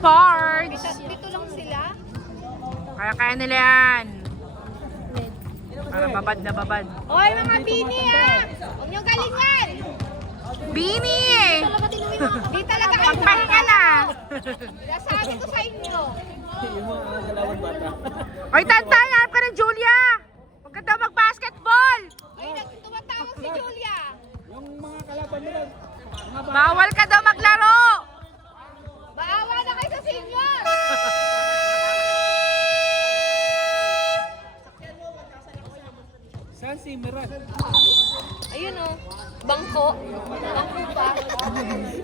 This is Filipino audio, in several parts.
Pards! Dito lang sila. Kaya nila yan. Para babad na babad. Hoy, mga bini ah! Huwag niyong galingan! Bini! Di talaga kayo Pagpahinga na! Sabi ko sa inyo. Oy, Tantay! Harap ka ng Julia! Huwag ka daw mag-basketball! Ay, tumatawag si Julia. Yung mga kalaban nila. Bawal ka daw maglaro! Maawa na kayo sa senior! Saan si Miran? Ayun o. Bangko. Bangko pa.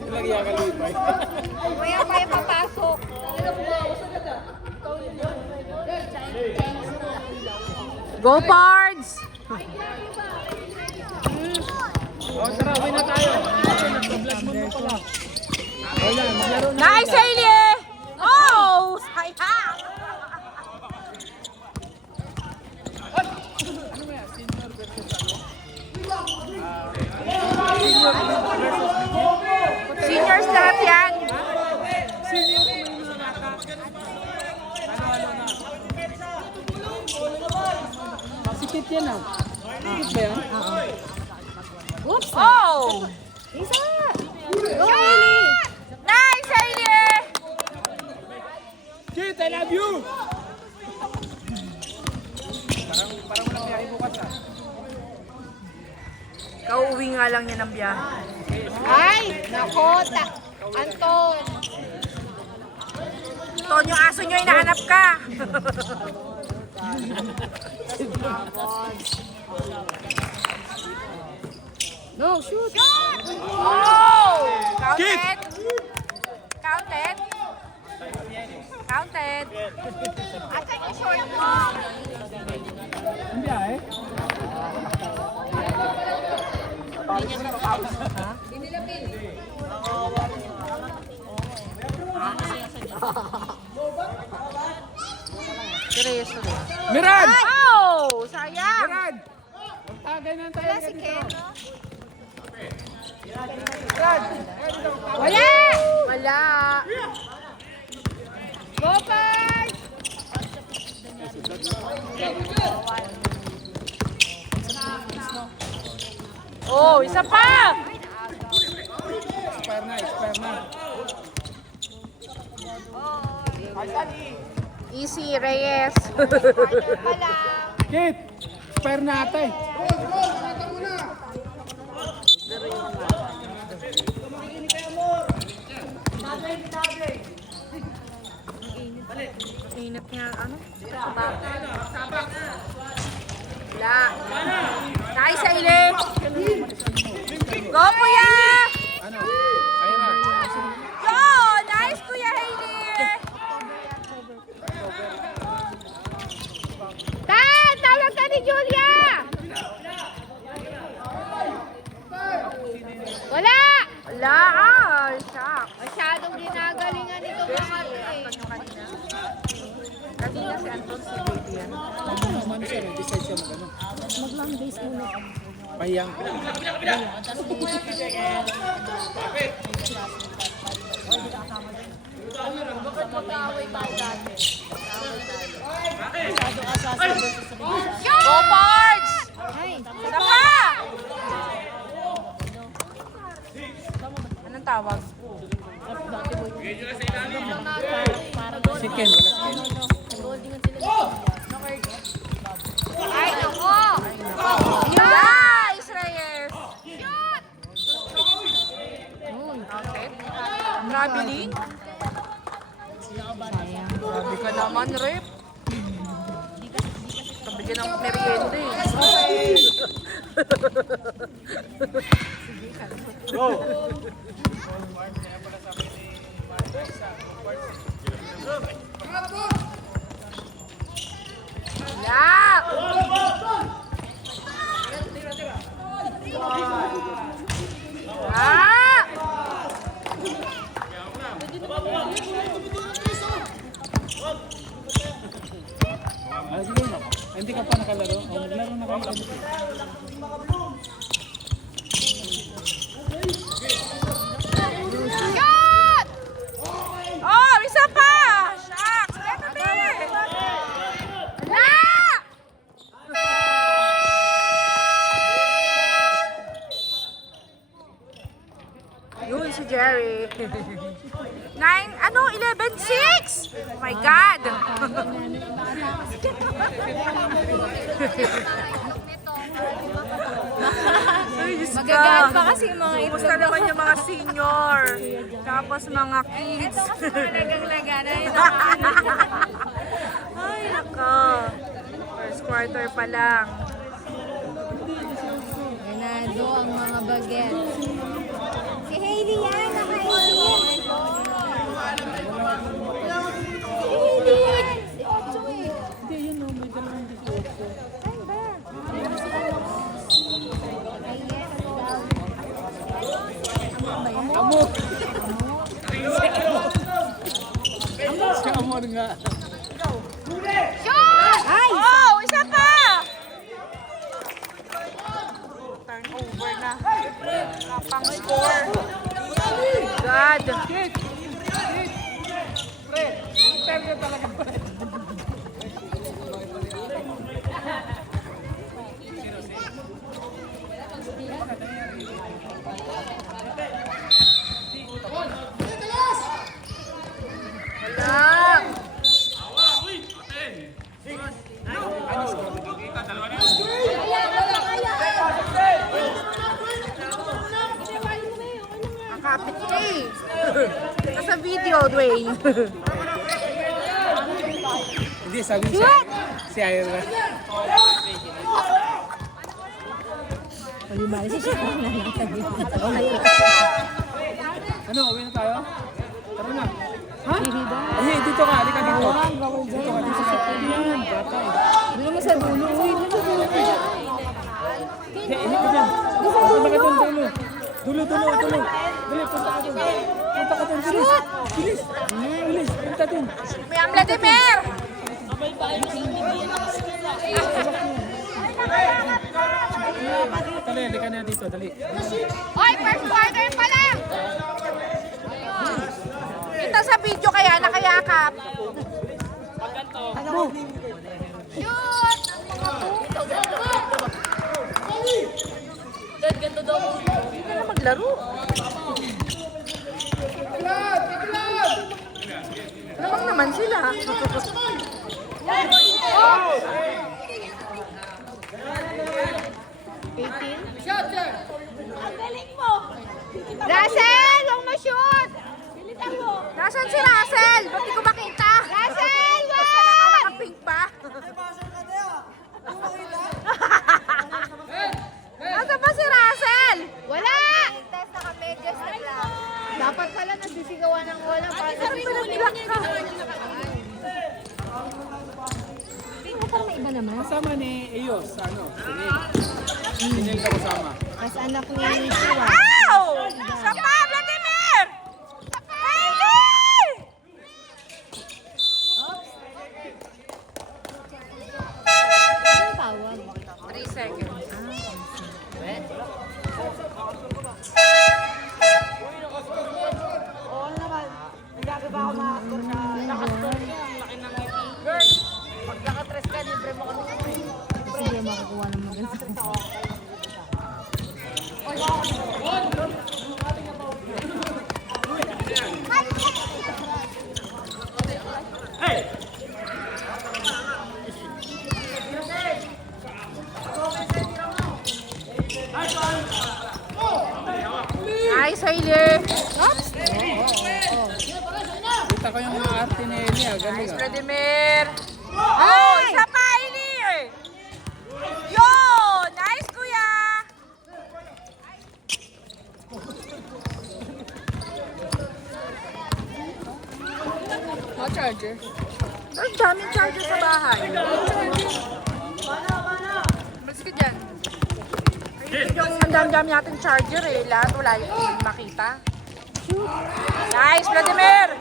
Lagi yakalipay. Maya pa yung papasok. Go, Pards! Oh, tara, uwi na tayo. Nag-vlog mo na pala. Wala, maglaro na. Nice, Hailey! Oh! Sayang! Seniors lahat yan. Sikit yan ah. Sikit ba yan? Oops! Oh! Isa! Go, Hailey! Nice, Hailey! Kit, I love you! Parang walang biyahe bukas ah. Kauuwi nga lang niya ng biyahe. Ay! Nako! Anton! Ton, yung aso nyo, hinahanap ka. No, shoot! Oh! Counted. Counted. Counted. Asan yung short mo? Ang biyahe? Seryoso rin. Miran! Oh! Sayang! Miran! Magtagay na tayo Wala si Ken, no? Wala! Wala! Go, Pars! Oh, isa pa! Expire na, expire na. Easy, Reyes. Partner pa lang. Kit! Expire na ata eh. Init niya, ano? Wala. Nice, Aile! Go, Kuya! Ano? Ayun na. Go! Nice, Kuya Hailey! Tan! Tawag ka ni Julia! Wala! Wala, ah! Shock. Masyadong ginagalingan ito mga eh. Kanina si Anton si Baby yan. Ma'am sir, decide siya mag-ano. Mag-long base muna. Pahiyang. Go, Pards! Isa pa! Anong tawag? Si Ken, wala si Ken. Ay, nako! Nice, Reyes! Okay. Traveling? Grabe ka naman, Rep. Kabigyan ng merienda eh. Go! Yeah! Ah! Ah, sige. Hindi ka pa nakalaro. O, maglaro na kayo. Shot! Oh, isa Jerry. 9, 11-6! Oh my God! Ay, Diyos ka. Magagaan pa kasi yung mga ito. Kumusta naman yung mga senior? Tapos mga kids. Nagang-lagana yun. Ay, nako. First quarter pa lang. Ganado ang mga bagets. Si Hailey yan, naka-18. Si Hailey yan. Si Ocho eh. Hindi, yun o. May dalawang 18. Saan ba? Ay, yes. Amo! Si Amor nga. Ay! Oh, isa pa! Turnover na. Pang score. God. Hit! Hit! Pre! Time na talaga pre. Wala. Nakapit ka eh. Nasa video, Dwayne. Hindi, sabi siya. Si Ira. Palimali siya siya na lang sabi. Ano, uwi na tayo? Tara na. Ha? Ay, dito ka. Halika dito. Dito ka. Dito sa pwede yan. Bata eh. Doon mo sa dulo. Uy, doon sa dulo. Hindi ka dyan. Punta ka dun, dulo. Dulo. Dali, punta ka dun. Punta ka dun, bilis. Bilis. Bilis, punta dun. May Vladimir! Dali, halika na dito, dali. Oy, first quarter pa lang! Kita sa video kaya nakayakap. Shoot! Hindi na maglaro. Lamang naman sila. Russell, huwag mo shoot! Nasaan si Russell? Ba't di ko makita? Russell, Basta wag! nakapink pa. Nasaan ba si Russell? Wala! Dapat pala nasisigawan ng wala. Parang may iba naman. Kasama ni Eos, ano? Sinil ka kasama. Mas anak ni Siwa. Ow! Isa pa, Vladimir! Hailey! Anong tawag? 3 seconds. Sige, makakuha ng maganda. Nice, Hailey. Kita ko yung mga arte ni Elia, galing Nice, ah. Vladimir. Oh, isa pa, Hailey. Yo! Nice, kuya. Charger. Ang daming charger sa bahay. Malis ka dyan. Ang dami-dami natin charger eh. Lahat wala yung makita. Nice, Vladimir!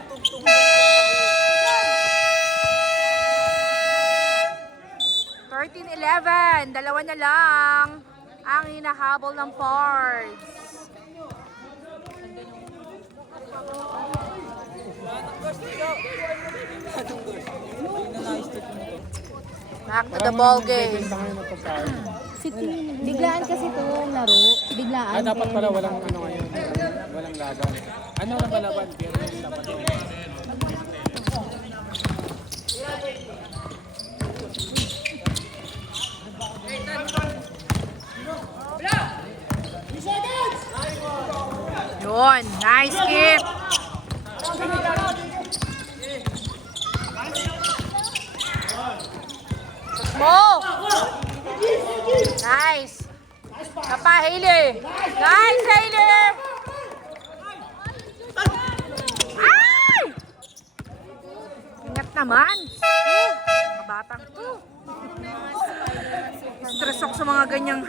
Dalawa na lang ang hinahabol ng Fords. Back to the ball game. Biglaan kasi itong laro. Biglaan. Dapat pala walang ano ngayon. Walang laban. Ano lang ba laban? Pero dapat yun. Yun, nice skip. Mo. Nice. Kapa, Hailey. Nice, Hailey. Ay! Ingat naman. Mga batang to. Stress ako sa mga ganyang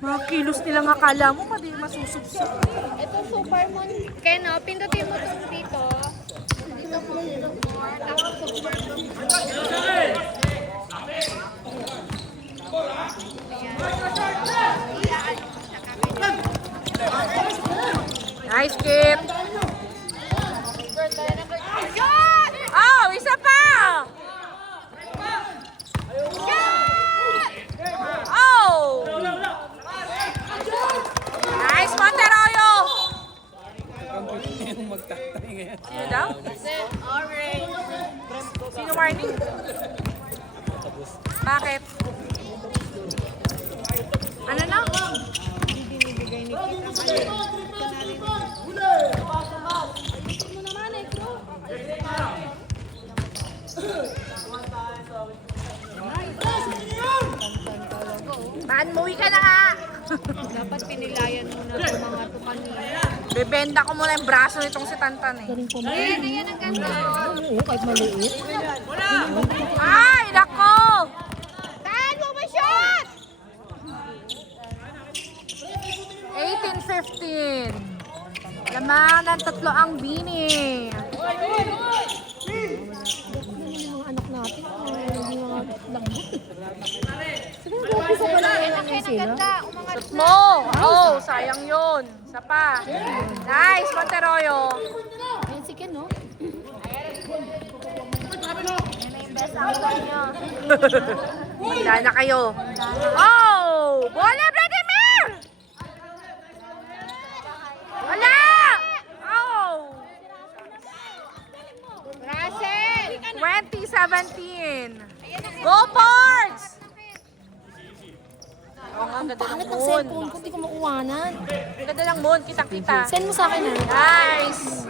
mga kilos nilang akala mo, masusubsub. Ito super moon. Kaya no, pindutin mo itong dito. Dito po. Tapos super moon. Nice skip. Oh, isa pa. Oh. Nice, Monteroyo. Yung magtatay ngayon. Sino daw? Sino, Marnie? Bakit? Ano na? Muwi ka na nga! Dapat pinilayan mo na itong mga to kanina. Bebenda ko muna yung braso nitong si Tantan eh. Ayan ang ganda. Oo, kahit maliit. Ay, nako! Tan, mo ba shot? 18-15. Lamang ng 3 ang Bini. Yung mga anak natin, yung mga lambot. Siguro umpisa pa lang Ayan ang sila. ganda. Umangat Shoot mo! Oh, sayang yun. Isa pa. Nice, Monteroyo. Ayan si Ken, no? Wala na kayo. Oh! Bola, Vladimir! Wala! Oh! Russell! 2017. Go, Pards! Oo nga, ganda ng Pangit ang moon. cellphone ko, hindi ko makuwanan. Ganda ng moon, kitang-kita. Send mo sa akin, ha? Nice!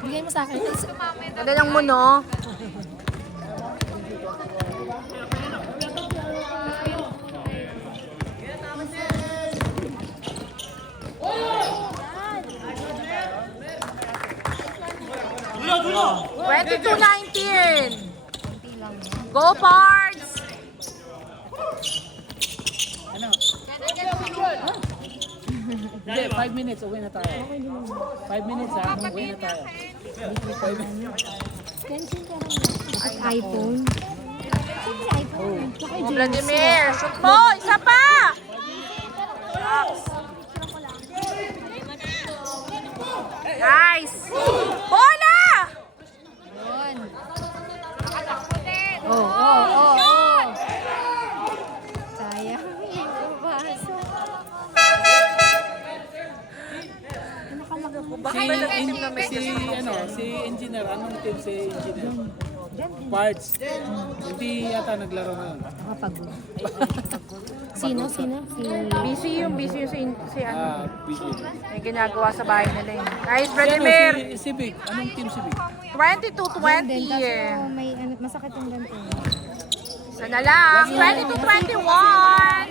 Bigay mo sa akin. Ganda ng moon, no? Dulo! 22-19. Go, Pards! Ano? Hindi, 5 minutes, uwi na tayo. 5 minutes ha, uwi na tayo. 5 minutes. Scan ka rin. iPhone. Saan si iPhone? Baka Oh, Vladimir, shoot mo! Isa pa! Nice! Bola! Yun. Oh. Sayang. Baso. Baka may nag-itim na may Si engineer, anong team si engineer? Parts. Hindi yata naglaro ngayon. Nakapagod. Sino? Si... busy yung si ano. Busy. May ginagawa sa bahay nila yun. Nice, Vladimir! Si Civic. Anong team Civic? 22-20 eh. Kaso may masakit yung ganito. Isa na lang. 22-21.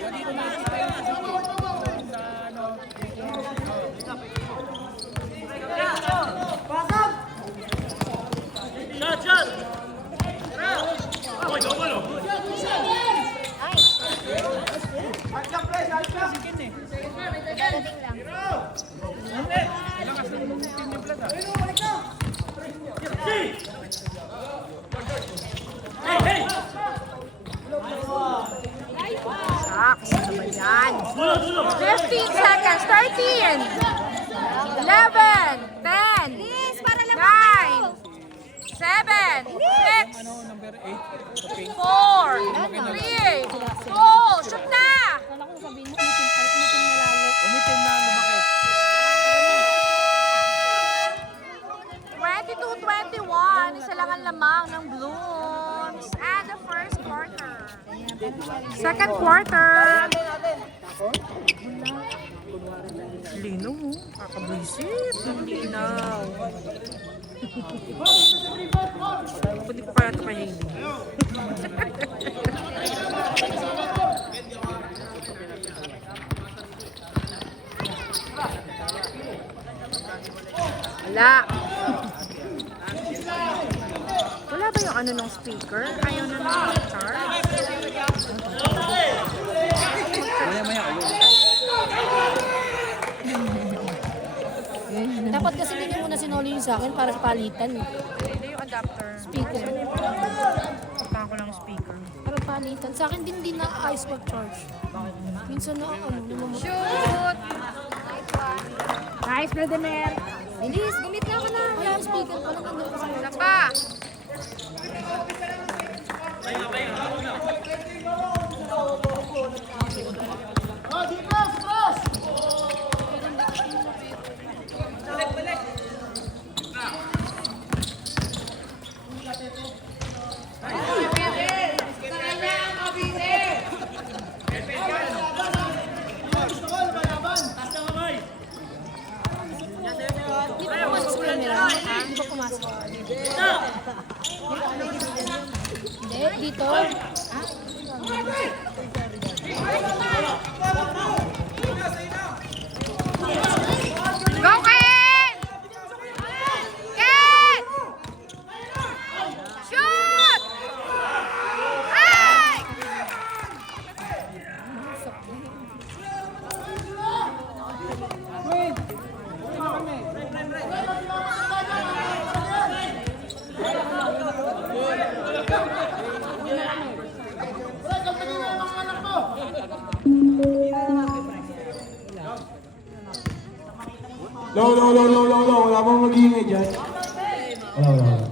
Saks, ano ba yan? 15 seconds, 13, 11, 10, 9, 7, 6, Ano, number 8? Okay. 4, 3, 2, shoot na! Kala ko sabihin mo, umitim na lalo. Umitim na, lumaki. 22-21, isa lang ang lamang ng Blooms. And the first quarter. Second quarter. Lino mo, kakabwisit. Hindi linaw. Pwede ko kaya ito kay Hailey. Wala. Wala ba yung ano ng speaker? Ayaw na charge. Maya-maya. Dapat kasi hindi niyo muna sinuli yung sa akin para sa palitan. Hindi yung adapter. Speaker. Papa ko lang speaker. Para palitan. Sa akin din na ayos mag-charge. Minsan na namamot. Shoot! Nice, Vladimir. Bilis, gumit na ako na. Ay, yung speaker pa lang. Ano kasi Isa pa. Hindi pa pumasok sa camera. Hindi pa pumasok. Hindi, dito. Go, Ken! Ken! Shoot! Ay! Low. Wala bang mag-iingay dyan? Wala.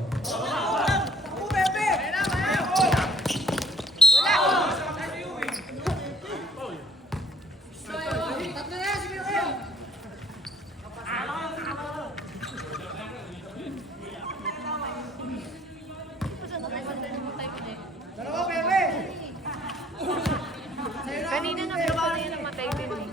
Kanina nakita niya namatay din eh.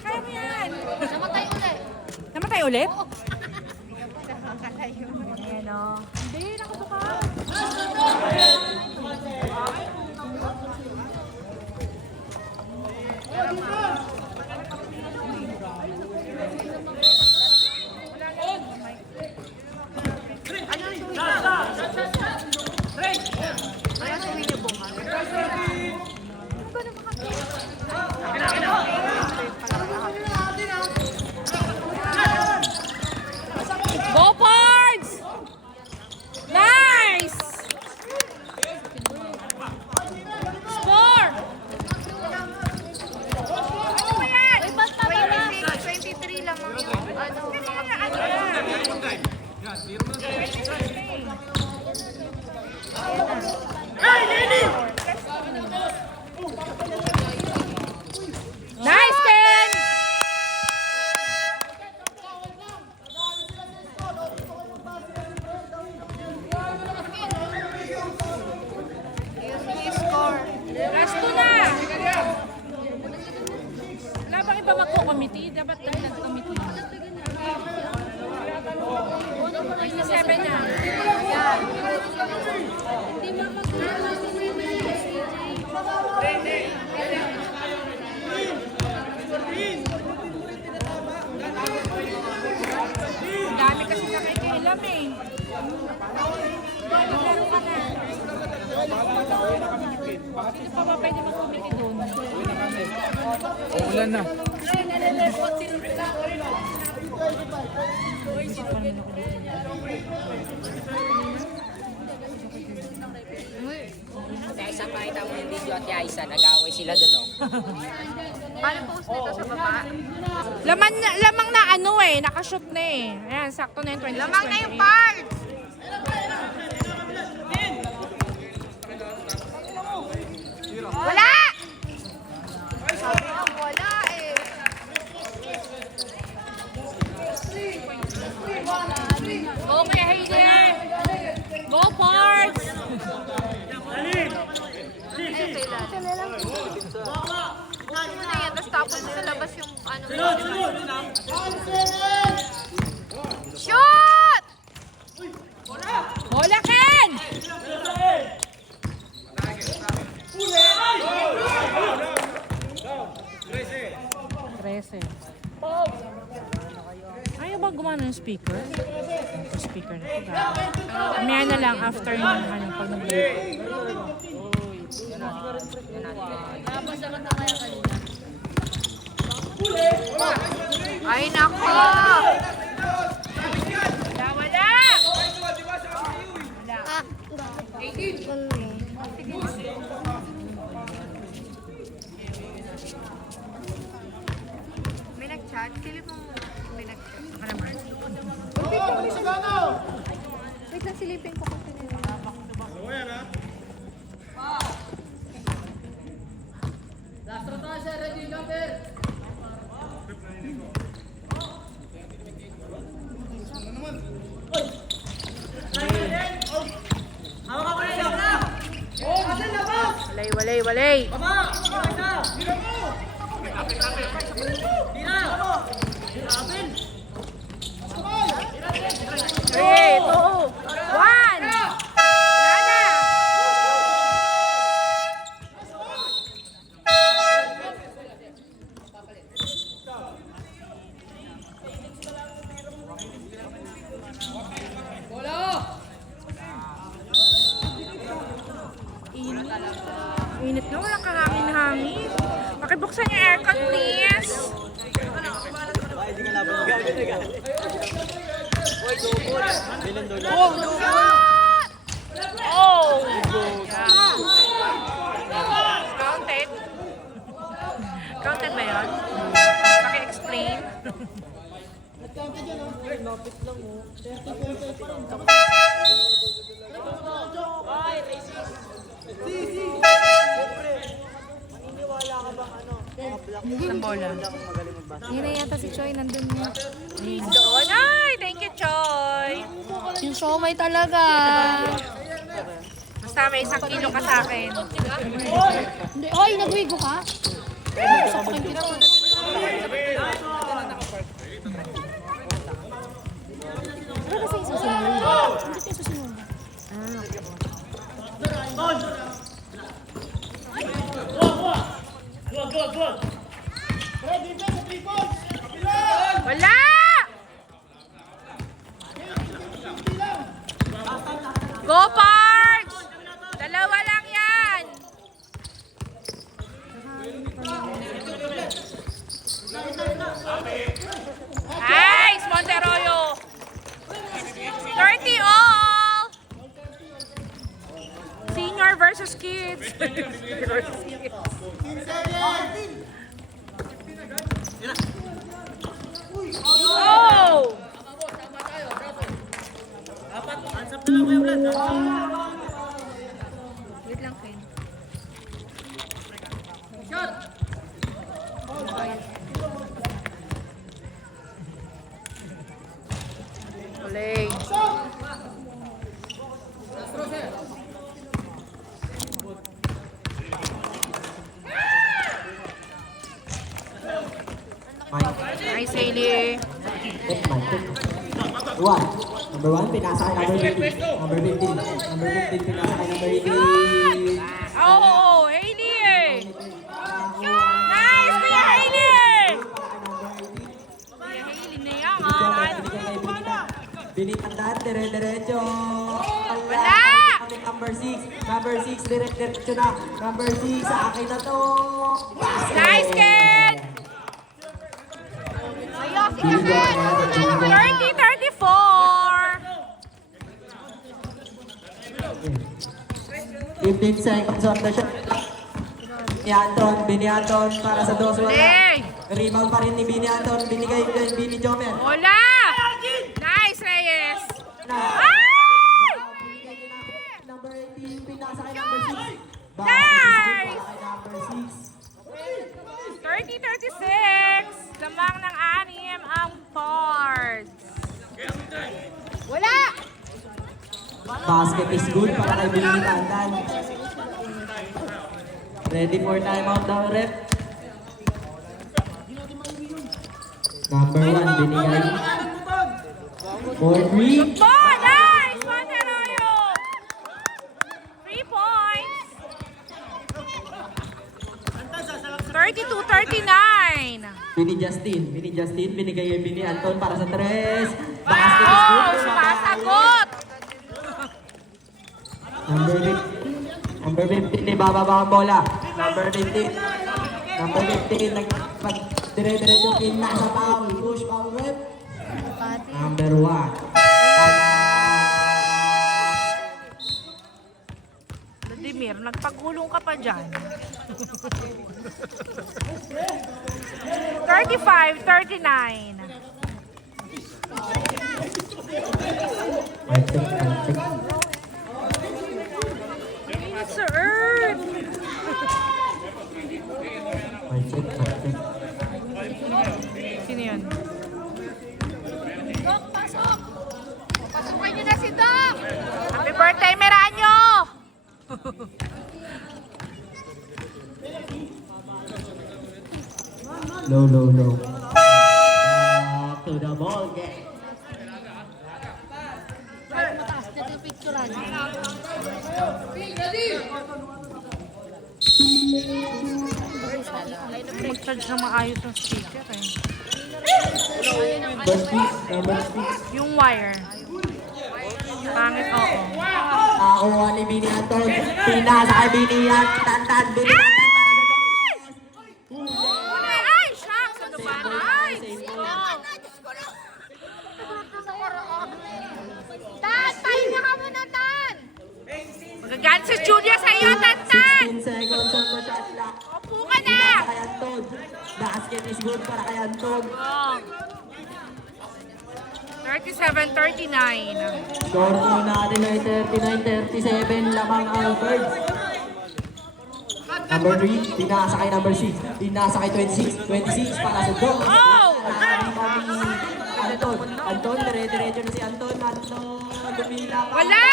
Kaya mo yan! Namatay ulit. Namatay ulit? Nakakalayo. Ayan o. Hindi, nakasuka. Go Pards! Nice! Score! Ano ba yan? Uy, ba't pa 23 lang ang ano. Nice, Ken! Score. Last two na! Wala bang iba magko-committee? Dapat nag-committee. 57 na. Ang dami kasi nakikialam eh. Maglaro ka na. Sino pa ba pwede mag-committee doon? Ulan na. Kaya isa pakita mo yung video at Yaisa, nag-away sila doon, no? Paano post nito sa baba? Lamang na ano eh, nakashoot na eh. Ayan, sakto na yung 26, lamang na yung parts! Wala! Wala eh. Okay, Hayden! Go parts! Ano mo na yan, tapos sa labas yung ano mo. Shoot! Bola, Ken! Ayaw ba gumana yung speaker? Yung speaker na ito. Mamaya na lang after yung ano, pag nag-break. Ay, nako! Wala, wala! May nag-chat? Philip mo may nag-chat. Baka naman. Wait lang, silipin ko kasi nila. Walay, walay, walay! Three, two, one! Wala na! Init na, walang kahangin-hangin. Pakibuksan yung aircon, please. Oh! Counted? Counted ba yun? Paki-explain. Ang bola. Yun na yata si Choi, nandun niya. Doon. Ay, thank you, Choy. Yung siomay talaga. Basta may 1 kilo ka sa akin. Hindi, oy, nagwigo ka? Ano kasi yung susunod? Hindi kayo susunod. Wala! Go, Parks! Dalawa lang yan! Nice, Monteroyo! 30 all! Senior versus kids. Oh! Wait lang, Ken. Uling. Nice, Hailey. One. Number 1, pinasa kay number 15. Number 15. Number 15, pinasa kay number 18. Oh, Hailey! Nice, Kuya Hailey! Kuya Hailey na yan, ha? Binitandaan, dire-diretso. Wala! Number 6. Number 6, diretso na. Number 6, sa akin na to. Nice, Ken! 30-34! 15 seconds on the shot. Bini Anton para sa dos. Wala. Hey! Rebound pa rin ni Bini Anton. Binigay kay Bini Jomer. Wala! Nice, Reyes! Na. Ay! Number 18, pinasa kay number 6. Nice! Para kay number 6. 30-36. Lamang ng 6 ang Fords. Wala! Basket is good para kay Bini Tantan. Ready for timeout daw, rep. Number 1, binigay. 4-3. Oh, nice! Panteroyo! 3 points. 32-39. Bini Justin, binigay kay Bini Anton para sa 3. Basket is good. Oh, sumasagot! Number 15, ibababa ang bola. Number 15, nagpag-dire-diretso pin na sa foul. Push foul rep. Number 1. Vladimir, nagpagulong ka pa dyan. 35-39. Check. Sir Earth! Check. Sino yun? Doc, pasok! Pasukin niyo na si Doc! Happy birthday, Meranyo! Low. Back to the ball game. Mataas na yung picturean. Mag-charge na maayos yung speaker eh. Number 6. Yung wire. Pangit, oo. Nakuha ni Bini Anton. Pinasa kay Bini Tantan. Bini Tantan para sa Ay, shucks! Ano ba? Nice! Tan, pahinga ka muna, Tan! Magagalit si Julia sa iyo, Tantan! 16 seconds on the shot clock. Upo ka na! Pinasa kay Anton. Basket is good para kay Anton. Oh. 37-39. Score po natin ay 39-37 lamang ang Birds. Number 3, pinasa kay number 6. Pinasa kay 26 para sa Dog. Oh! Anton, dire-diretso na si Anton. Lumila pa. Wala!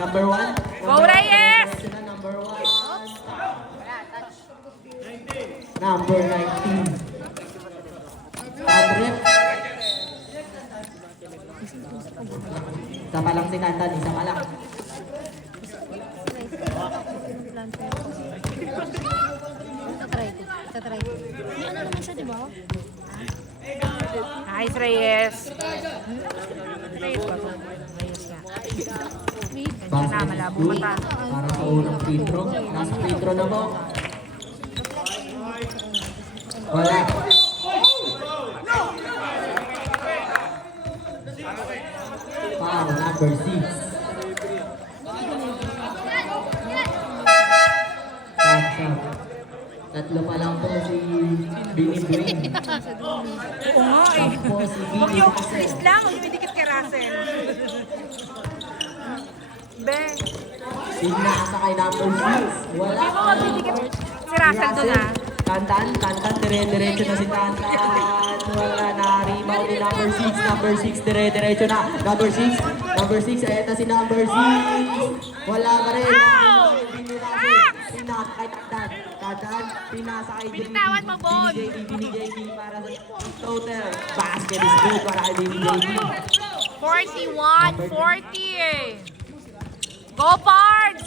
Number 1. Go, Reyes! Number 1. Number 19. Adrep. Isa pa lang si Tantan, isa pa lang. Tatry ko. May ano naman siya, di ba? Nice, Reyes. Reyes ba ito? Reyes nga. Basket na, malabo is good. mata. Para sa unang free throw. Last free throw na mo. Wala. Para number 6. Tatlo pa lang po si Bini Buin. Oo nga eh. Sampo si Huwag Bini yung Russell. please lang, huwag yung dikit kay Russell. Be, Pinasa kay number 6. Wala. di mo huwag yung dikit si Russell doon ah. Tantan, dire-diretso na si Tantan. Wala na, rebound ni number 6. Number 6, dire-diretso na. Number 6, ayan na si number 6. Wala pa rin. Ow! Pinasa kay Tantan. Tantan, pinasa kay Binitawan mo, Bon. Bini JD para sa total. Basket is good para kay Bini JD. 41-40. Go, Pards!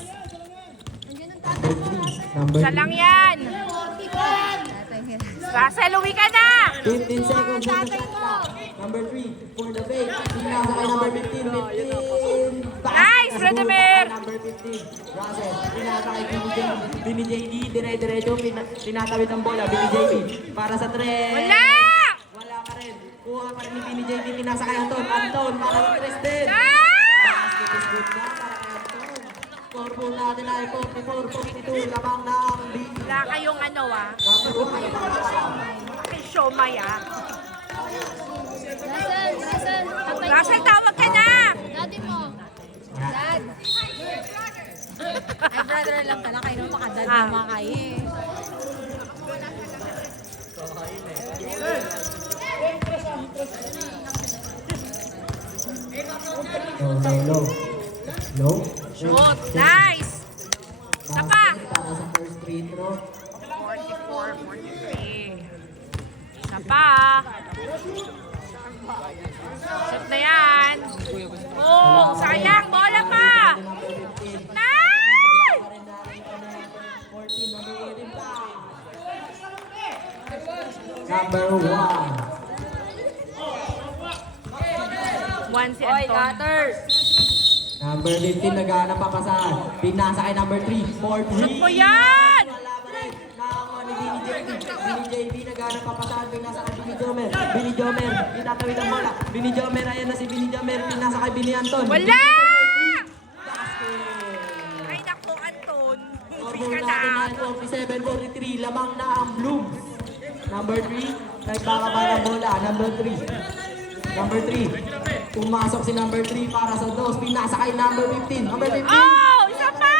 Number Siya lang yan. Russell, uwi ka na! 15 seconds on the shot clock. Number 3 for the fake. Pinasa kay number 15. Nice, Vladimir! Number 15. Russell, pinasa kay Bini JD. Dire-diretso, tinatawid ang bola. Bini JD para sa 3. Wala! Wala pa rin. Kuha pa rin ni Bini JB. Pinasa kay Anton. Anton para kay Kristen. Ah! Basket is good na para kay Anton. Score po natin ay 44-42. Lamang na ang Bini. Wala kayong ano Number 1. Siomay Russell, tapay mo. Russell, tawag ka na! Daddy mo. Dad. Ay, brother lang pala. Kayo naman makadad Ah. naman kayo eh. Low. Shoot! Nice! Isa pa! Para sa first free throw. 44-43. Isa pa. Shoot na yan. Oh, sayang. Bola pa. Nice! Number 1. One si Anton. Number 15 naghahanap pa pasahan. Pinasa kay number 3. 4-3. Shoot mo yan! Wala pa rin. Nakakuha ni Bini JB. Bini JB naghahanap pa pasahan. Pinasa kay Bini Jomer. Bini Jomer. Itatawid ang bola. Bini Jomer. Ayan na si Bini Jomer. Pinasa kay Bini Anton. Wala! Basket. Ay, naku, Anton. Bumpi Score ka natin na. ay 47-43. Lamang na ang Blooms. Number 3. Nagbababa ng bola. Number 3. Number 3. Pumasok si number 3 para sa dos. Pinasa kay number 15. Number 15. Oh, isa pa!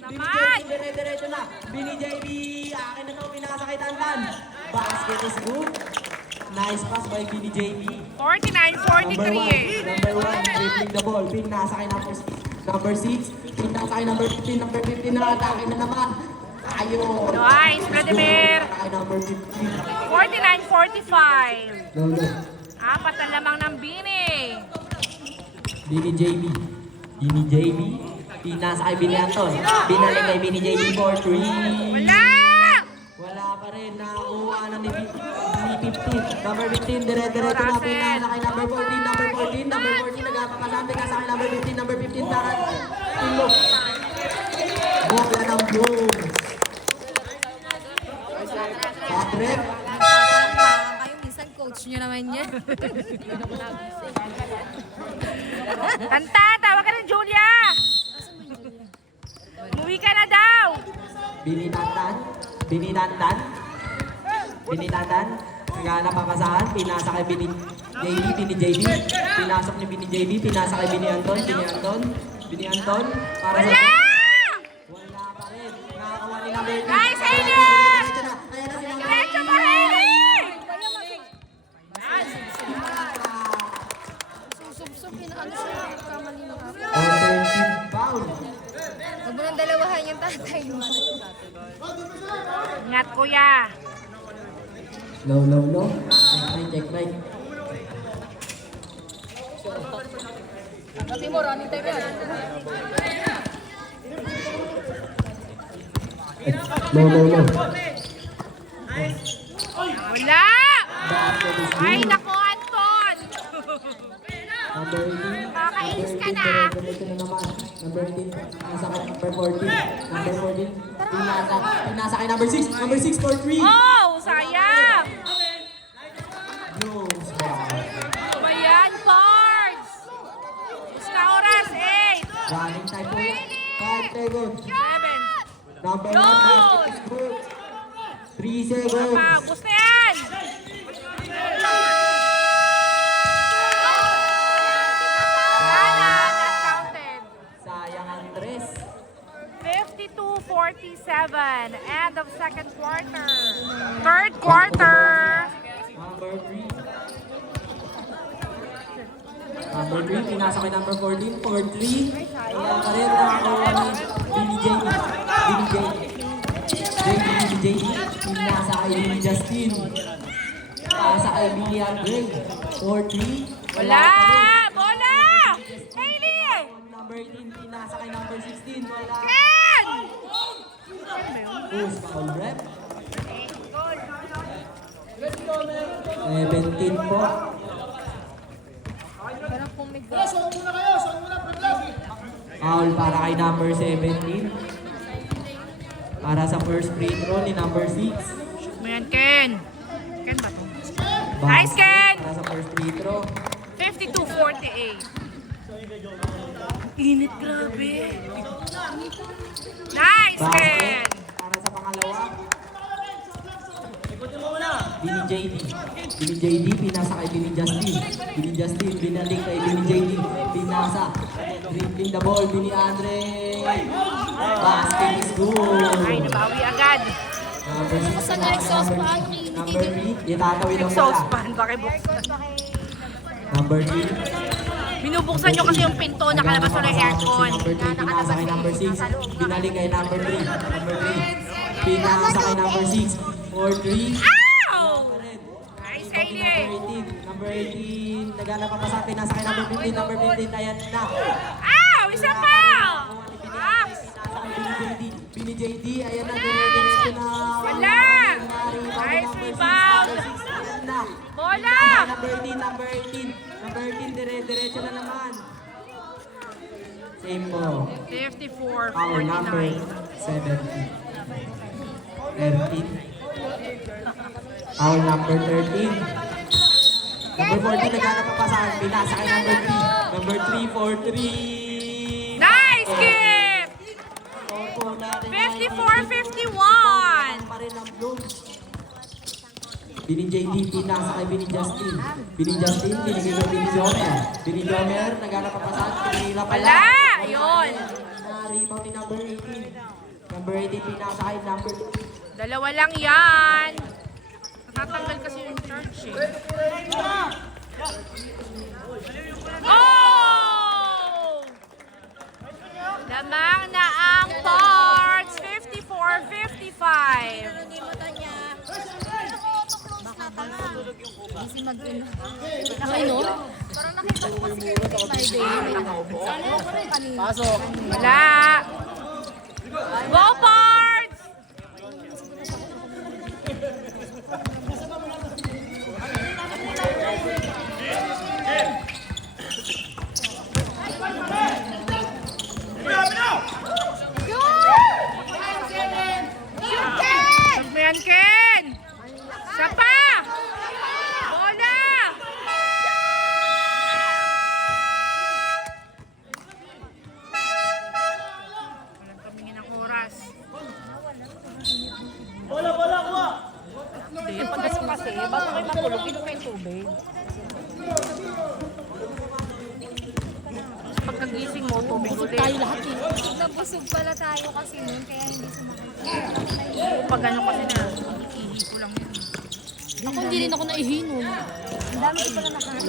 Naman! Dire-diretso na. Bini JB. Akin na to. Pinasa kay Tantan. Basket is good. Nice pass by Bini JB. 49-43 eh. Number 1. Dribbling the ball. Pinasa kay number 6. Number 6. Pinasa kay number 15. Number 15 na atake na naman. Ayun. Nice, Vladimir. Pinasa kay number 15. 49-45. Lolo. Apat na lamang ng Bini. Bini JB. Bini JB. Pinasa kay Bini Anton. Binalik kay Bini JB for 3. Wala! Wala pa rin. Nakakuha na ni 15. Number 15. Dire-diretso na. Pinasa kay number 14. Number 14. Number 14. Nagpapakasabi ka sa kay number 15. Number 15. Tara. Tulog. Bola ng Blooms. Patrick. Kayo minsan coach nyo naman yan. Tanta, tawag ka ng Julia. Umuwi ka na daw. Binitantan. Binitantan. Binitantan. Naghanap pa pasahan. Pinasa kay Bini JB. Bini JB. Pinasok ni Bini JB. Pinasa kay Bini Anton. Bini Anton. Bini Anton. Para sa... Wala! Wala pa rin. Nakakuha ni number 3. Nice, Hailey! Diretso na. Ayan na si number Diretso pa, Hailey! Susub-sub, ano siya, kamali ng ako. Offensive foul. Huwag mo nang dalawahan yung tatay mo. Ingat, kuya. Low, low, low. Check right. Pati mo, running time yan. Low, low, low. Wala! Basket is Ay, good. naku, Anton. Number 18. Makakainis ka na. Diretso na naman. Number 18. Nasa kay number 14. Number 14. Pinasa kay number 6. Number 6 for 3. Oh, sayang. Blooms foul. Bayan, cards. Gusto oras, 8. Running time po yan. 5 seconds. 7. Number 1 Yun! basket is good. 3 seconds. Pa, gusto yan. Sana, not counted. Sayang ang tres. 52-47. End of second quarter. Third quarter. Number 3. Number 3, pinasa kay number 14. 4-3. Wala pa rin. Nakakuha ni Bini JB. Bini JB. Bini JB. Pinasa kay Bini Justin. Pinasa kay Bini Andre. 4-3. Wala! pa rin. Bola! Hailey! Number 18, pinasa kay number 16. Wala. Ken! Push foul rep. 17 po. Parang kung may Foul para kay number 17. Para sa first free throw ni number 6. Shoot mo yan, Ken. Ken ba to? Nice, Ken! Para sa first free throw. 52-48. Init, grabe. Nice, Ken! Basket para sa pangalawa. Bini JD. Bini JD, pinasa kay Bini Justin. Bini Justin, binalik kay Bini JD. Pinasa. Dribbling the ball, Bini Andre. Basket is good. Ay, nabawi agad. Number 6 Sa next saucepan, Number 3, itatawid ang bola. Saucepan, pakibuksan. Number 3. Binubuksan nyo kasi yung pinto, nakalabas na yung aircon. Number 3, pinasa kay number 6. Binalik kay number 3. Number 3. Pinasa kay number 6. 4-3. Ow! Nice, Hailey. Number 18, naghanap pa sa pinasa kay number 15. Number 15, ayan na. Ow! Isa pa! Max! Bini JD, ayan na, dire-diretso na. Wala! Nice rebound! Ayan na. Bola! Number 18, number 18. Number 18, dire-diretso na naman. Same po. 54-49. Our number 17. 13. Our number 13. Number 14, naghanap pa sa akin. Pinasa kay number 3. Number 3 for 3. Nice, Kip! Opo, natin. 54-51. Pa rin ang Blooms. Bini JD, pinasa kay Bini Justin. Bini Justin, binigay kay Bini Jomer. Bini Jomer, naghanap pa sa akin. Pinila pala. Wala! Ayun. Na-rebound ni number 18. Number 18, pinasa kay number 2. Dalawa lang yan. Natatanggal kasi yung church eh. Oh! Lamang na ang parts. 54-55. Ano? Wala. Go parts! Shoot mo yan, Ken! Isa pa! Bola! Walang kamingin ng oras. Hindi, pagkasing kasi, basta kayo matulog, inom kayo tubig. Pagkagising mo, tubig ulit. Tayo lahat eh. Nabusog pala tayo kasi nun, kaya hindi sumakit. Pag ano kasi na, ihi ko lang yun. Ako hindi rin ako naihinom. Ang dami ko pala nakain.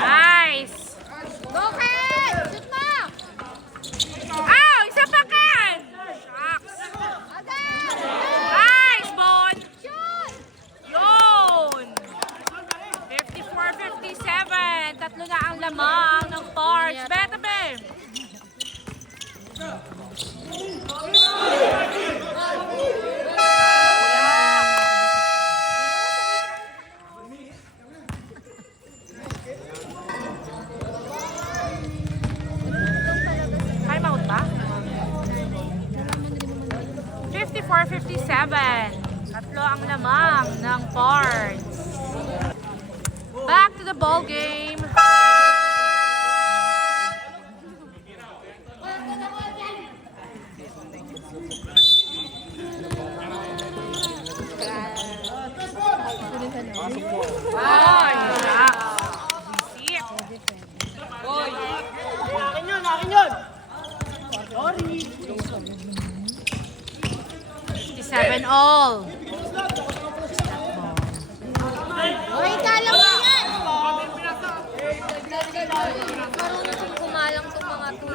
Nice! Go, Ken! Shoot mo! Ow! Isa pa, Ken! Shucks! Nice, Bon! Shoot! Yun! 54-57. Tatlo na ang lamang ng parts. Beta, be! Time out ba? 54-57. Tatlo ang lamang ng parts. Back to the ball game. Ay, sip. 57 all. Uy, kalang mo yan! Marunong siyang kumalang itong mga to.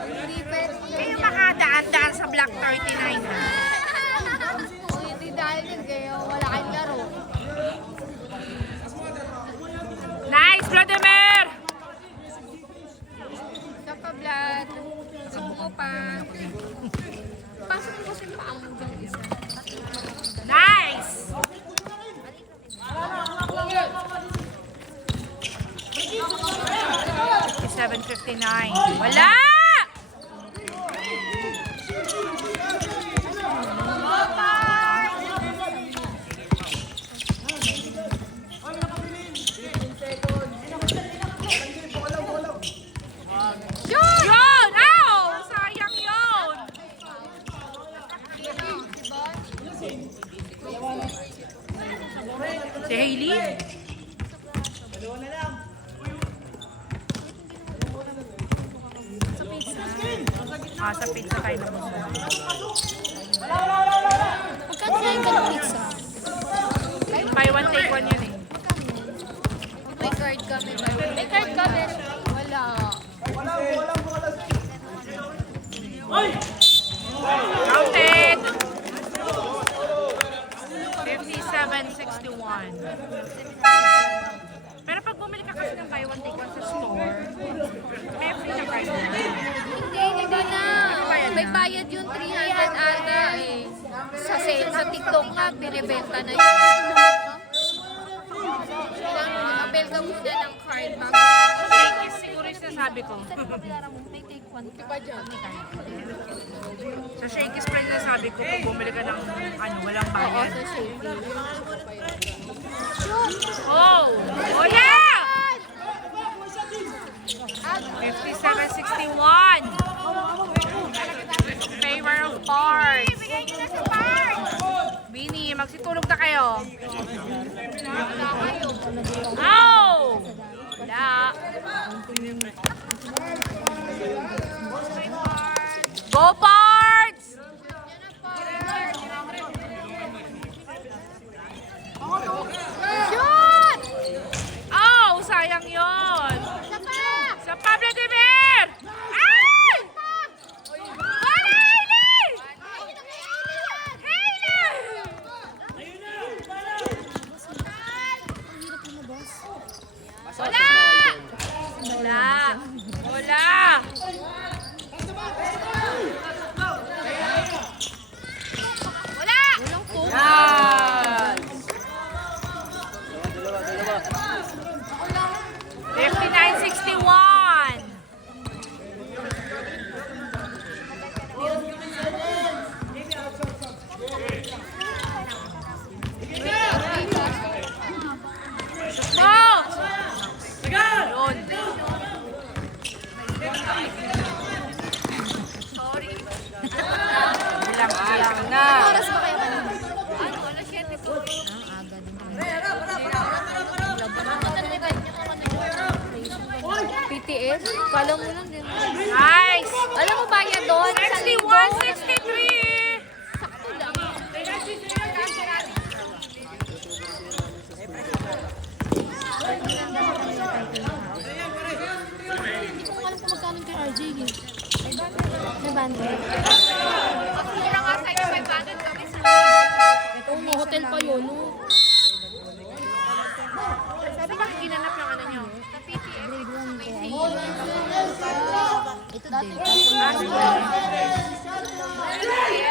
Hindi pwede. Kayo makadaan-daan sa Block 39. Ha? Uy, hindi dahil yun kayo. Wala kayong laro. Nice, Vladimir! Isa pa, Vlad. Subo mo pa. Pasok mo kasi pa ang mugang isa. Nice! $57.59. Wala! Hailey? Sa pizza tayo naman. Magkano na yung ganong pizza? Buy one, take one yun eh. May card kami. May card kami. Wala. Counted! 57.61. Pero pag bumili ka kasi ng buy one, take one sa store, may free na price na. Hindi na. May bayad yung 300 ata eh. Sa sale, sa TikTok nga, binibenta na yun. Apel ka muna ng card bago. Shakey's siguro yung sinasabi ko. May take one ka. Sa Shakey's price na sabi ko, kung bumili ka ng walang Oo, bayad. sa Shakey. Oh! Oh yeah! 57.61. Favor of Parts. Bini, magsitulog na kayo. Ow! Wala. Go Parts! Shoot! Oh, sayang yon. Sa Pablo de Ver! Ay! Wala, Hailey! Wala! Wala! Wala! Wala! Yan! 59.61. Oh! Yun. Sorry. Bilang na. Oras ba kayo kanina? Ano? Alas 7 to. Aga din. PTS? Kala mo lang din. Nice! Alam mo ba yan doon? 61.63. Sakto lang. Hindi ko alam kung magkano kay RJ eh. May bundle. Kaya nga sa'yo, may budget kami sa Oo, may hotel pa yun. No? Sabi ba ginanap yung ano nyo? sa PTS. Grade 1 kaya ayun. Ito din.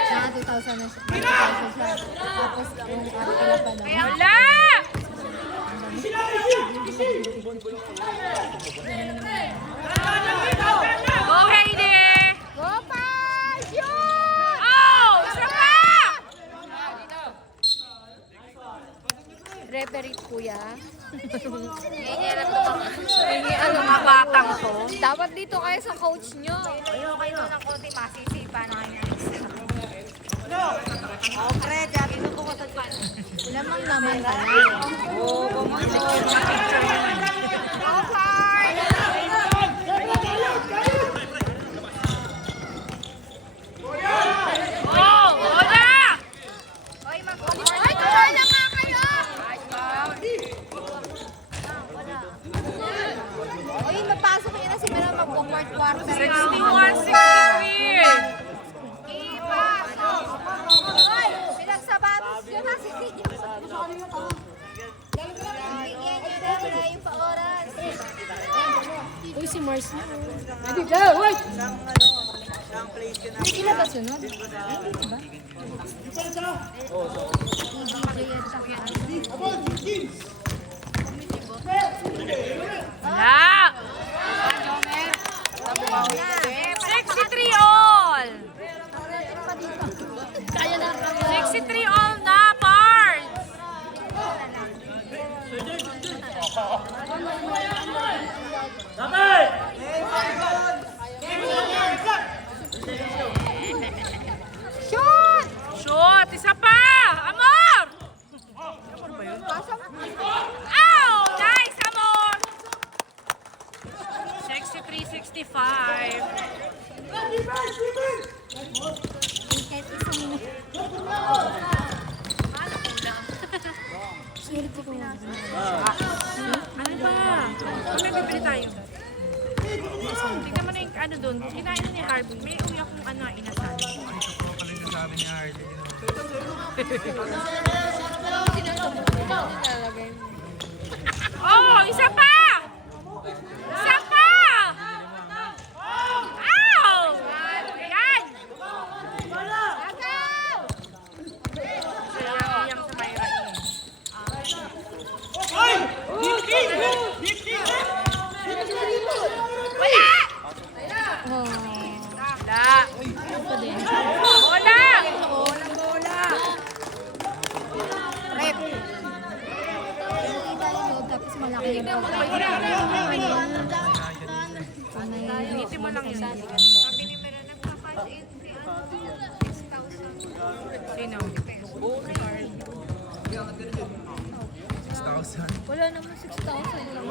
Mga 2,000 na siya. 2,000 siya. Tapos yung pila pa na. Wala! Go, Hailey! Go pa! Shoot! Oh! Isa pa! Referee kuya. Hindi ano mga batang to. Dapat dito kayo sa coach nyo. Ayaw kayo ng konti masisipa na kayo. Lamang naman pala. Oh! Wala! Ay, kumain na nga kayo! Uy, magpasok yun na si Mira mag-fourth quarter. 61.63. Hoy, pinagsabatos yun ha si Tito. Bigyan nyo na, wala yung pa-oras. Uy, si Mars na. Ready, go! Wait! May ilabas yun, no? Ay, hindi ba? Wala! 63 all! 63 all na, Pards! Shoot! Shoot! Isa pa! Amor! Pasok! Oh, isa pa! Isa pa! Ow! Yan! Yang sa may rain. Wala! Bola! Bola! Rep! Tapos malaki yung Initin mo lang yun. Sabi ni Mera, nagpa-cash in si ano, 6,000. Sino? Wala naman 6,000 lang.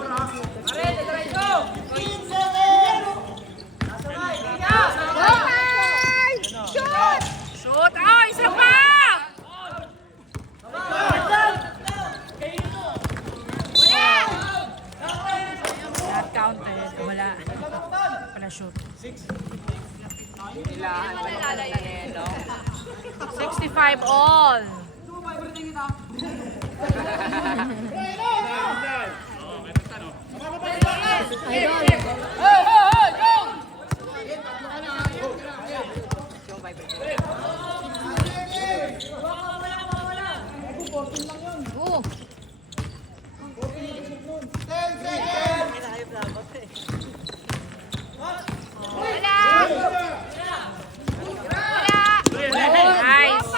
Shoot! Shoot! Oh, isa pa! Not counted. Wala. Wala shoot. 65 all. Oh! Nice.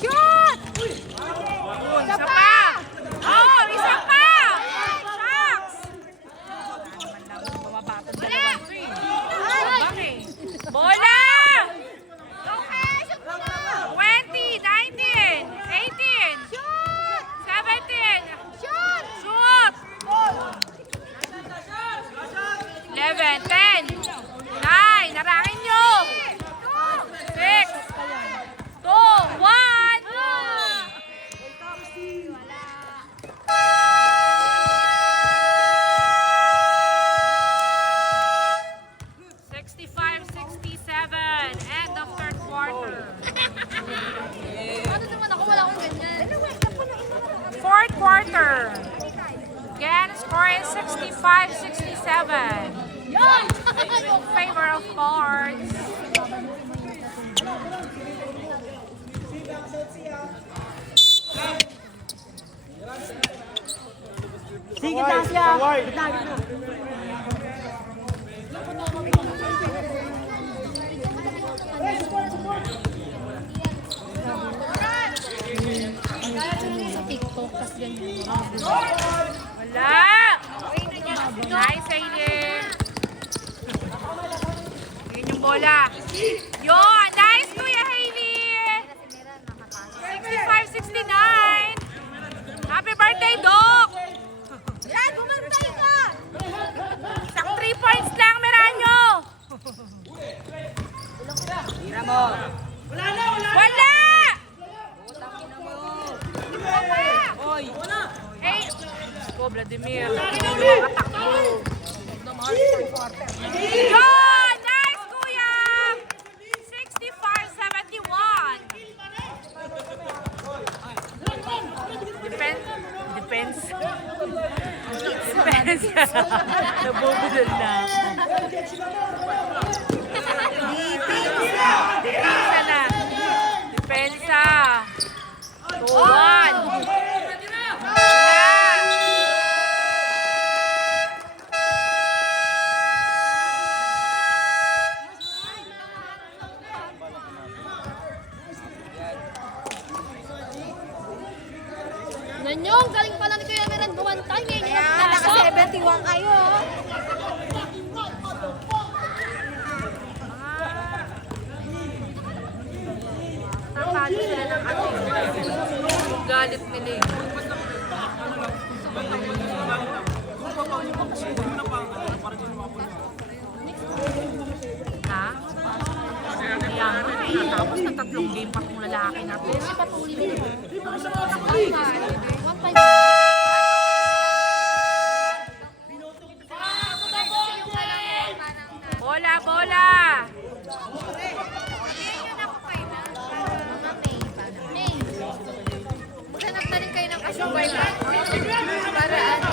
Shoot! Isa pa! Oh, isa pa! Shucks! Bola! 20, 19, 18, 17, shoot! 11, 10, 9, narangin nyo! 6, 2, 1, 65-67, end of third quarter. Ano naman ako? Wala akong ganyan. Fourth quarter. Again, score is 65-67. In favor of Cards. Sige, Tasya. Sa TikTok, tas ganyan. Wala! Nice, Hailey. Yun yung bola. Yun! Nice, Kuya Hailey! 65-69. Happy birthday, Doc! Yan! Bumantay ka! Sak 3 points lang, Meranyo! Tira mo. Wala! Oy! Hey! Ko, Vladimir. Nakatakbo. Yun! Nice, Kuya! 65-71. Defense. Defense. Nabubudol na. Depensa na. Depensa. 2-1. Nanyong, galing pala ni Kuya Meran bumantay. Ngayon yung Ayan, nasa 71 kayo. Tatalo sila ng ating galit nila eh. Ha? Kaya nga, natapos na 3 game pa kung lalaki natin. Bola, bola! Bola! May. Maghanap na rin kayo ng kasubay na. Para ano.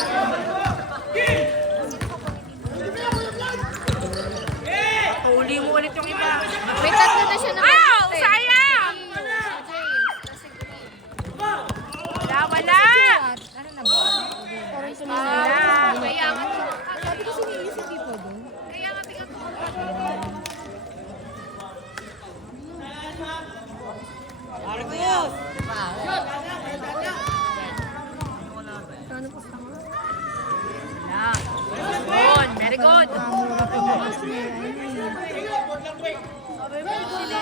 Huli mo ulit yung iba. May tatlo na siya na Ow! Sayang! Wala! Ano na ba? Wala! Kaya nga. Sabi ko sinilis hindi po doon. Kaya nga tingnan ko. Kano po sa mga? Good, very good.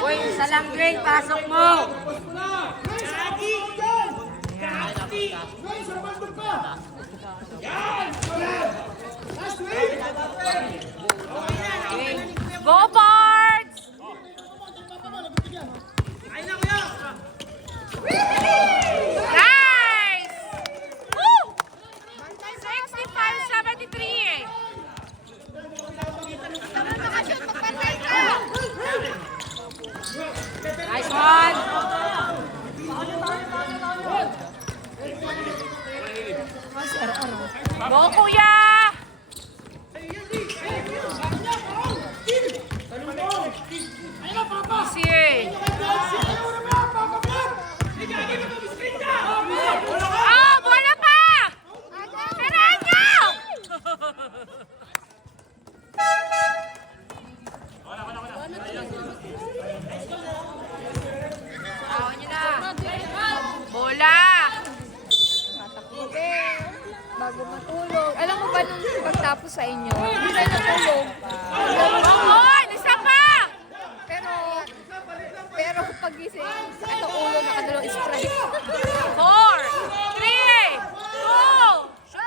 Uy, sa langgeng, pasok mo. Go, Bards! Nice! Woo! 65-73 eh. Nice one! Go, kuya! Easy eh. Ah, bola pa! Pereño! Awan niyo na. Bola! Bago matulog. Alam mo ba nung pagtapos sa inyo? Hindi tayo natulog. Oh, isa pa! Pero pagising, ano ulo nakadalawang spray. 4, 3, 2, shoot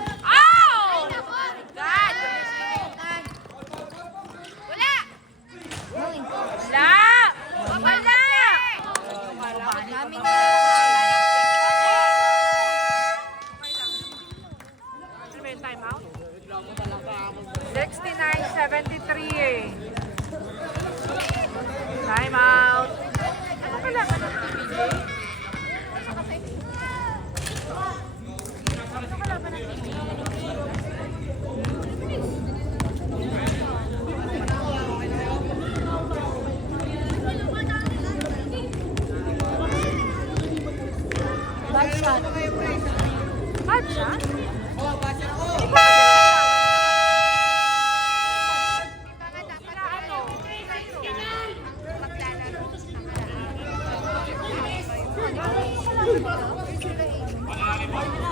na! Ow! God! Wala! Wala! Wala! Namin na. Ano ba yung timeout? 69-73 eh. Timeout. Ano kailangan ng PBJ? Ano kailangan ng PBJ? Bad shot. Bad shot?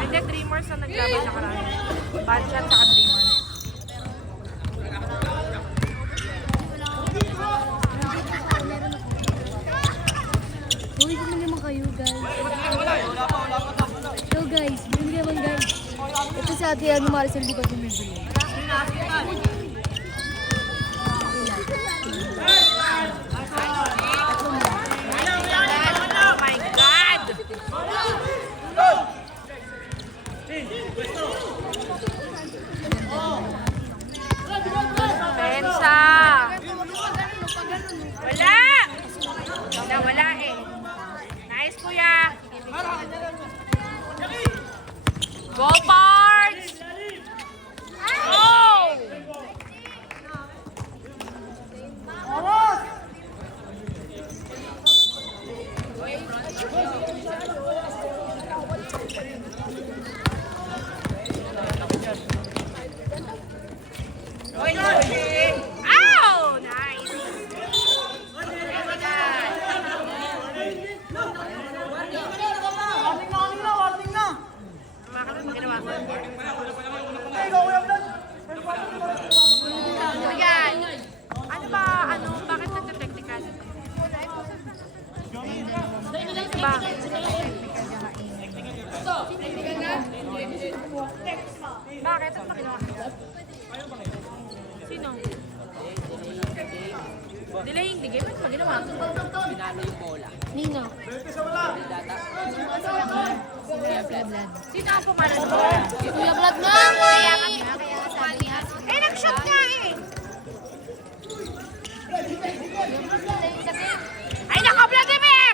Hindi, Dreamers ang naglaban na karami. Bad shot saka Dreamers. Uy, bumili naman kayo, guys. Yo, guys. Bumili naman, guys. Ito si Ate Ano Maricel, di ba bumibili? Oh my God! Pensa! Wala! Wala eh. Nice, kuya. Go, Bards! Go! Ow! Nice! Kuya, ano ba, bakit nagte-technical? Bakit? Bakit? Ano ba ginawa? Sino? Delaying the game? Ano ba ginawa? Pinalo yung bola. Nino. Vlad. Sino ang pumalag? Si Kuya Vlad nga! Kaya sabi niya. Eh, nag-shot nga eh. Ay, nako, Vladimir!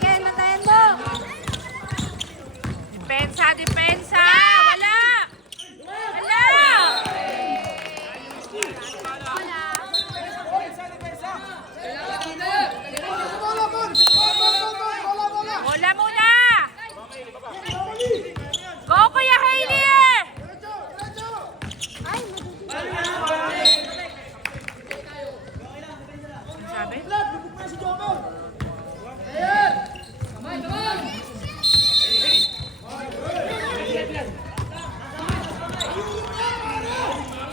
Ken, natayan mo! Depensa, depensa! Wala! Wala! Bola muna! Go, Kuya Hailey! Sabi?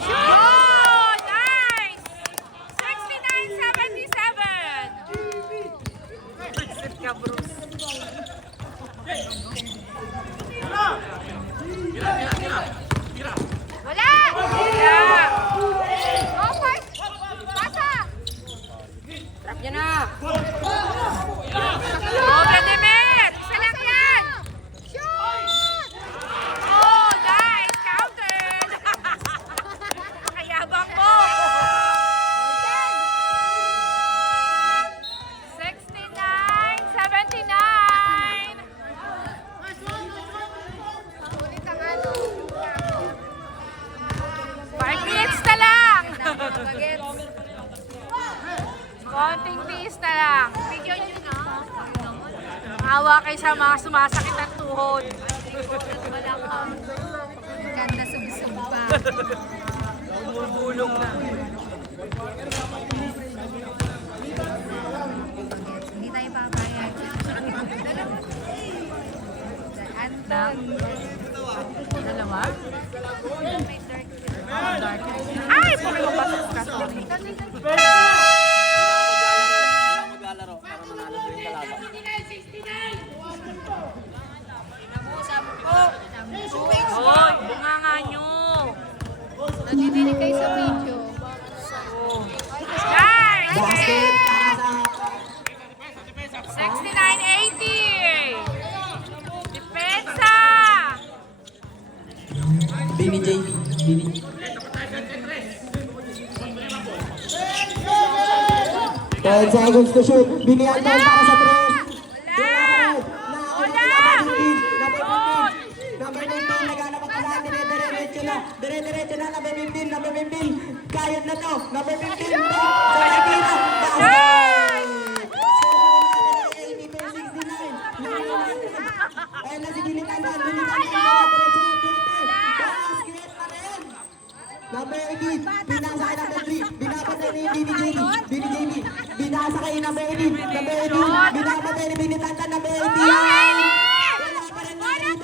Oh, nice! 69-77. Ka, Bruce. Wala! Wala! Oh, first! Pasa! Trap niya na! Oh, Vladimir! Isa lang yan! Shoot! Oh, nice! Counted! Kayabang mo! 69-79! Ulit ang ano. 5 minutes na lang! Bagets. Konting tiis na lang. Video nyo na. Awa kayo sa mga sumasakit ang tuhod. Wala ka. Ganda subsub pa. Bumubulong na. Hindi tayo papayag. Anton. Dalawa? Ay! Pumapasok ka. Sorry. Hoy! Bunganga nyo! Nadidinig kayo sa video. Nice! Basket para sa 69-80! Depensa! Bini JB. Bini. 10 seconds to shoot. Bini Anton para sa tres. Wala! Number 19, naghanap ang kalahan. Dire-diretso na. Dire-diretso na. Number 15, number 15. Kayod na to. Number 15. Sa Martina. Basket! Ayan na si Bini Anton. Bini Anton. Diretso na. Basket pa rin. Number 18, binasa kay number 3, binapatay ni Bini JB, Bini JB, binasa kay number 18, number 18, binapatay ni Bini Tantan, number 18. Wala pa rin na rin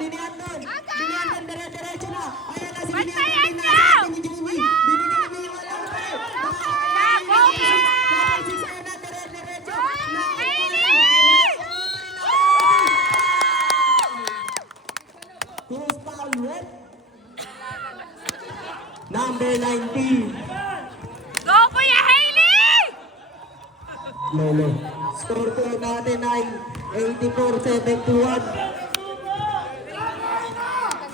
Bini Anton, Bini Anton, dire-diretso na. Ayan na si Bini Anton, Bini JB, Bini JB, wala pa rin. Dire-diretso. Who's foul red? Number 19. Go, Kuya Hailey! Lolo. Score po natin ay 84-71.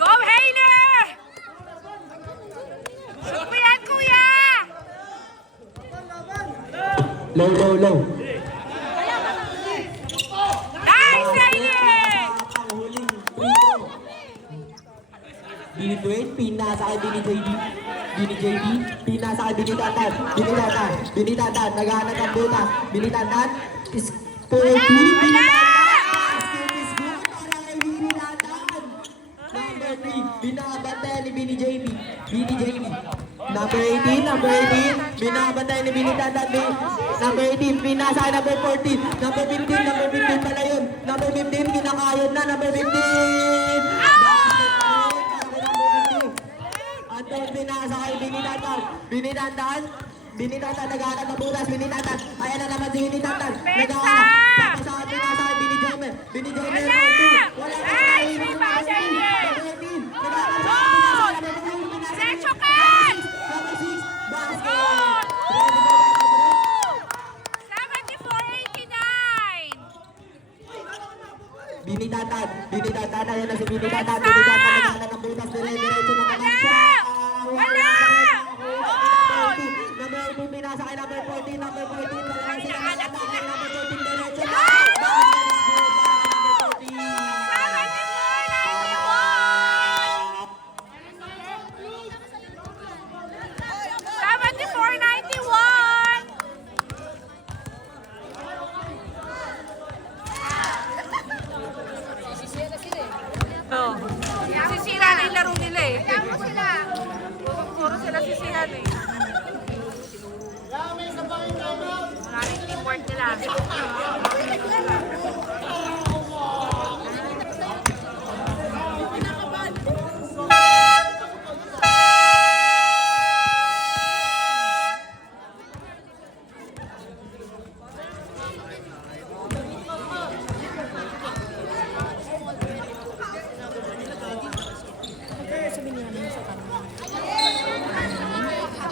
Go, Hailey! Shoot mo yan, Kuya! Low. Nice, Hailey! Panghuling free throw. Bini Dwayne, pinasa kay Bini JB. Bini JB, pinasa kay Bini Tantan. Bini Tantan, Bini Tantan, naghahanap ang butas. Bini Tantan, is for three. Bini Tantan, basket is good para kay Bini Tantan. Number 3, binabantay ni Bini JB. Bini JB. Number 18, binabantay ni Bini Tantan. Number 18, pinasa kay number 14. Number 15 pala yun. Number 15, kinakayod na. Number 15. Anton, pinasa kay Bini Tantan. Bini Tantan, naghahanap ng butas. Bini Tantan, ayan na naman si Bini Tantan. Naghahanap. Tapos pinasa kay Bini Jomer. Bini Jomer, wala. Wala. Nice! May pass, Hailey! Number 18, Binigatan ng butas, dire-diretso na naman siya. Wala pa rin. Number 18, pinasa kay number 14, number 14. Wala sila nakakala kay number 14, diretso na. Number 14. 74-91! Oh. Sisira na yung laro nila eh. Puro sila sisihan eh. Wala rin teamwork nila.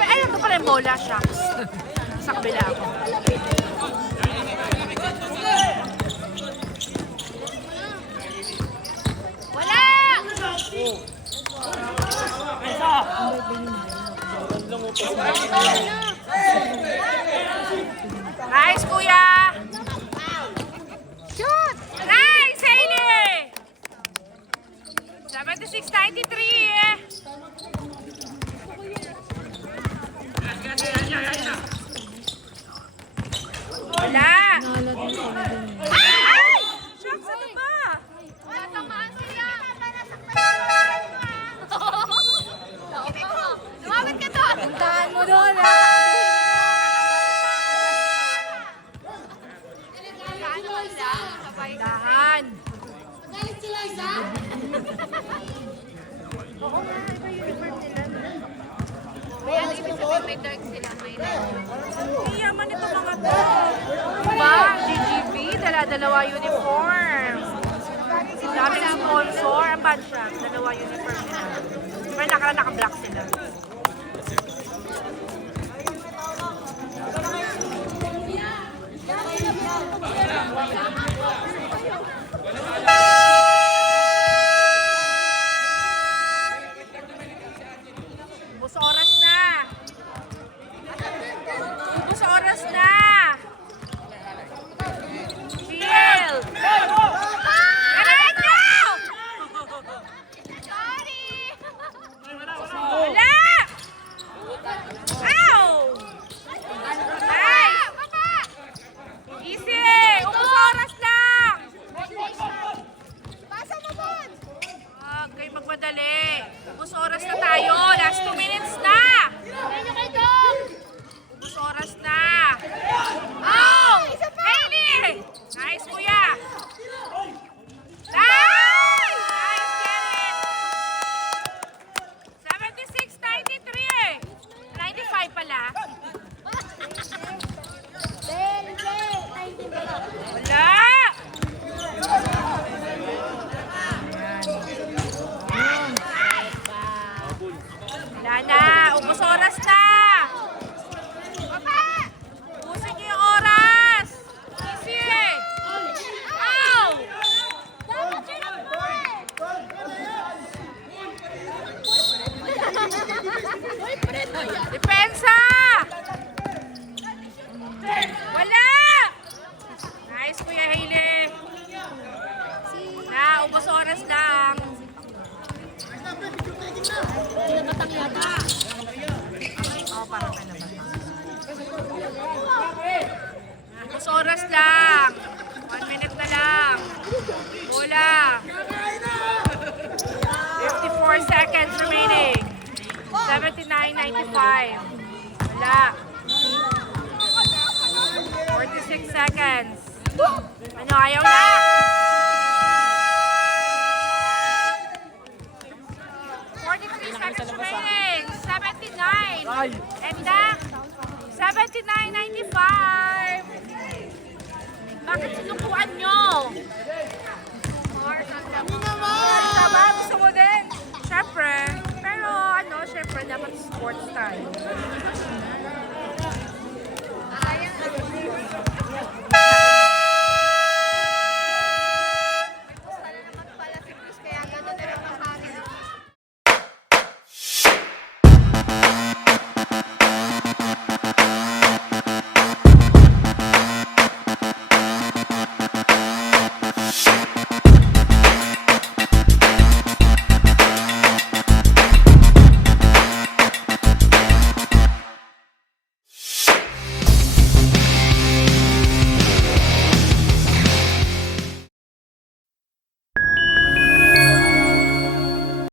Ay, ito pala yung bola, shucks. Sa kabila ako. Wala! Nice, kuya! Shoot! Nice, Hailey! 76-93. Wala! Ay! Shucks, ano ba? Tatamaan sila! Lumapit ka doon! Puntahan mo doon, ha? Dahan. May ano ibig sabihin, may dark sila, may red. Iyaman ito mga to. Diba? GGB, dala-dalawa uniform. Daming sponsor. Ang bad siya. Dalawa uniform nila. Pero naka-black sila. Ubus oras na. Ubus oras na. Shield. Diretso! Sorry! Wala! Ow! Nice! Easy! Ubus oras lang! Pasa mo, Bon! Huwag kayo magmadali. Ubus oras na tayo. Last 2 minutes na. Medyo kay Dong! Ubus oras na. Oh! Hailey! Nice, kuya. Nice! Nice, get it. 76-93. 95 pala. Wala! Wala na. Ubus oras na. Ubusin niyo yung oras. Easy. Ow! Depensa! Wala! Nice, Kuya Hailey. Na, ubos oras lang. Oo, parang ka naman. Ubos oras lang. 1 minute na lang. Bola. 54 seconds remaining. 79-95. Wala. 46 seconds. Ano, ayaw na? 43 seconds remaining. 79. And then, 79-95. Bakit sinukuan nyo? Tama, gusto mo din? Siyempre. Pero ano, siyempre, dapat sports tayo.